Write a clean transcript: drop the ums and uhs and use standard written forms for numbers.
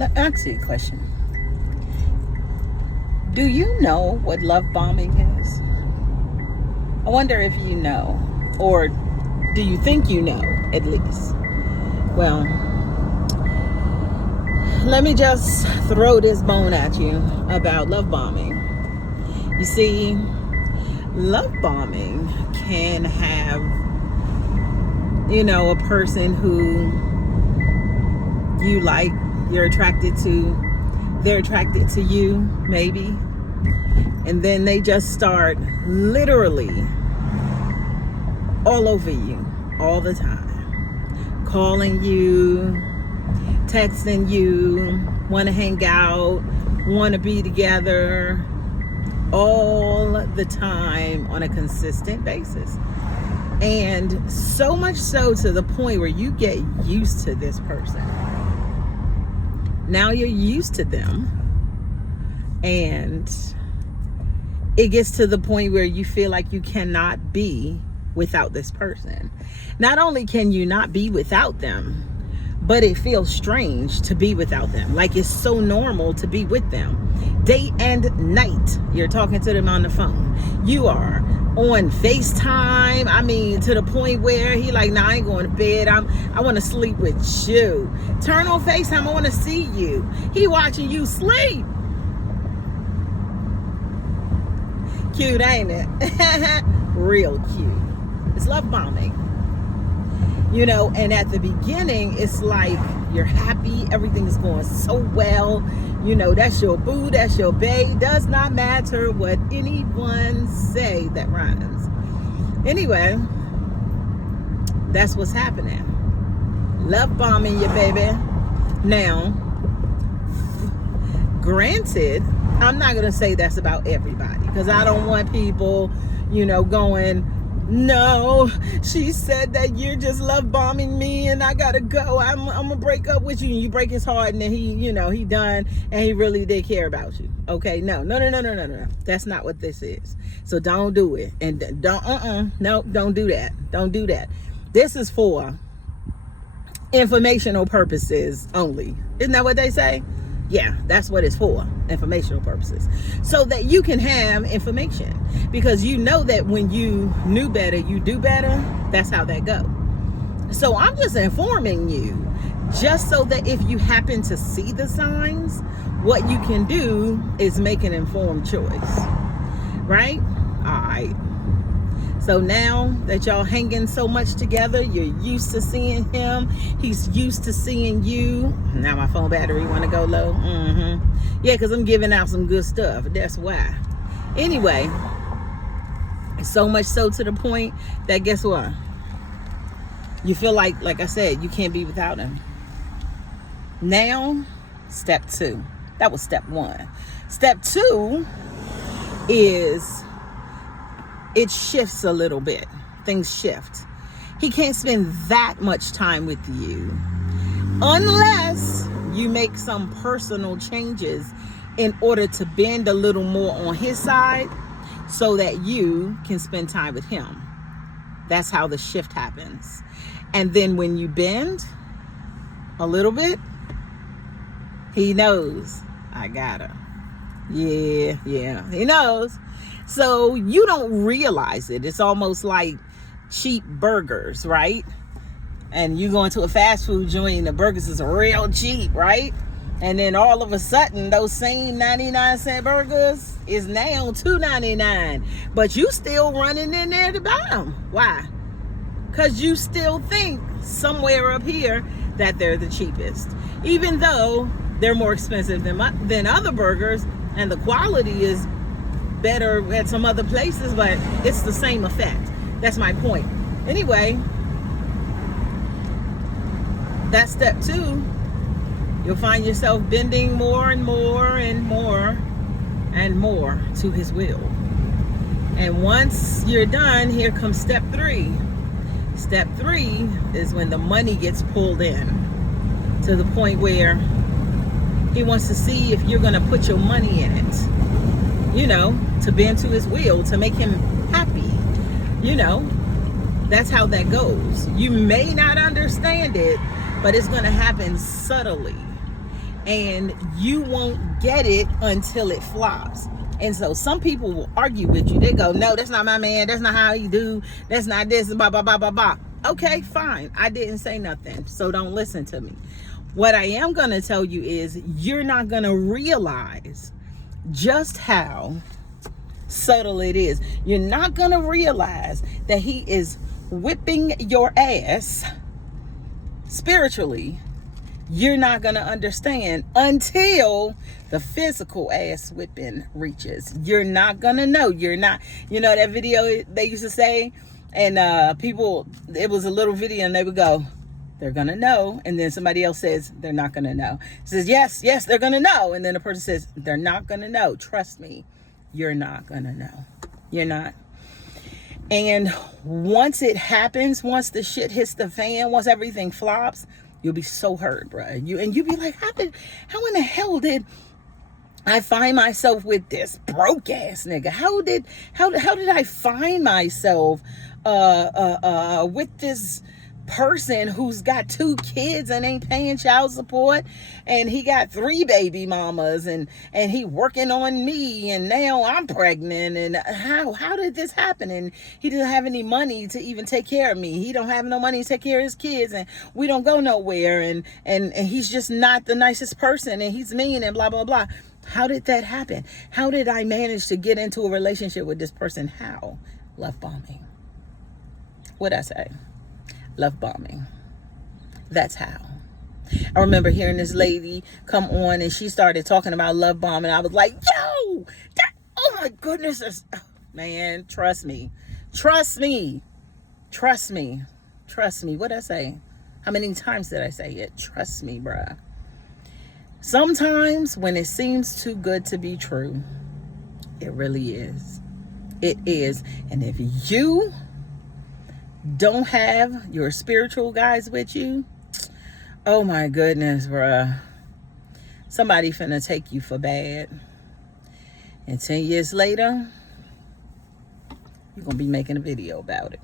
Let me ask you a question. Do you know what love bombing is? I wonder if you know, or do you think you know, at least? Well, let me just throw this bone at you about love bombing. You see, love bombing can have, a person who you like, you're attracted to, they're attracted to you, maybe, and then they just start literally all over you all the time, calling you, texting you, want to hang out, want to be together all the time on a consistent basis. And so much so to the point where you get used to this person. Now you're used to them, and it gets to the point where you feel like you cannot be without this person. Not only can you not be without them, but it feels strange to be without them. Like it's so normal to be with them. Day and night, you're talking to them on the phone. You are on FaceTime. I mean, to the point where he like, nah, I ain't going to bed. I want to sleep with you. Turn on FaceTime. I want to see you. He watching you sleep. Cute, ain't it? Real cute. It's love bombing. And at the beginning, it's like you're happy. Everything is going so well. That's your boo, that's your bae. Does not matter what anyone say that rhymes. Anyway, that's what's happening. Love bombing you, baby. Now, granted, I'm not going to say that's about everybody, because I don't want people, going, no, she said that you're just love bombing me and I gotta go. I'm gonna break up with you, and you break his heart, and then he done, and he really did care about you. Okay, no. That's not what this is. So don't do it, and don't do that. Don't do that. This is for informational purposes only. Isn't that what they say? Yeah, that's what it's for, informational purposes. So that you can have information. Because you know that when you knew better, you do better. That's how that goes. So I'm just informing you, just so that if you happen to see the signs, what you can do is make an informed choice. Right? All right. So now that y'all hanging so much together, you're used to seeing him. He's used to seeing you. Now my phone battery want to go low. Yeah, because I'm giving out some good stuff. That's why. Anyway, so much so to the point that guess what? You feel like I said, you can't be without him. Now, step 2. That was step 1. Step 2 is it shifts a little bit. Things shift. He can't spend that much time with you unless you make some personal changes in order to bend a little more on his side so that you can spend time with him. That's how the shift happens. And then when you bend a little bit, he knows, I got her. Yeah, he knows. So you don't realize it. It's almost like cheap burgers, right? And you go into a fast food joint and the burgers is real cheap, right? And then all of a sudden, those same 99-cent burgers is now $2.99. But you still running in there to buy them. Why? Because you still think somewhere up here that they're the cheapest. Even though they're more expensive than other burgers, and the quality is better at some other places, but it's the same effect. That's my point. Anyway, that's step 2. You'll find yourself bending more and more and more and more to his will. And once you're done, here comes step 3. Step 3 is when the money gets pulled in to the point where he wants to see if you're going to put your money in it, to bend to his will, to make him happy. That's how that goes. You may not understand it, but it's going to happen subtly. and you won't get it until it flops. And so some people will argue with you. They go, no, that's not my man. That's not how he do. That's not this, blah, blah, blah, blah, blah. Okay, fine. I didn't say nothing, so don't listen to me. What I am going to tell you is you're not going to realize just how subtle it is. You're not going to realize that he is whipping your ass spiritually. You're not going to understand until the physical ass whipping reaches. You're not going to know. You're not, that video they used to say, and people, it was a little video and they would go, they're going to know. And then somebody else says, they're not going to know. It says, yes, they're going to know. And then the person says, they're not going to know. Trust me, you're not going to know. You're not. And once it happens, once the shit hits the fan, once everything flops, you'll be so hurt, bro. You'll be like, how in the hell did I find myself with this broke ass nigga? How did I find myself with this person who's got 2 kids and ain't paying child support, and he got 3 baby mamas, and he working on me, and now I'm pregnant, and how did this happen? And he doesn't have any money to even take care of me. He don't have no money to take care of his kids, and we don't go nowhere, and he's just not the nicest person, and he's mean, and blah blah blah. How did that happen? How did I manage to get into a relationship with this person? How? Love bombing. What'd I say? Love bombing. That's how. I remember hearing this lady come on and she started talking about love bombing. I was like, yo, oh my goodness. Man, trust me. Trust me. Trust me. Trust me. What'd I say? How many times did I say it? Trust me, bruh. Sometimes when it seems too good to be true, it really is. It is. And if you don't have your spiritual guys with you, oh my goodness, bruh. Somebody finna take you for bad. And 10 years later, you're gonna be making a video about it.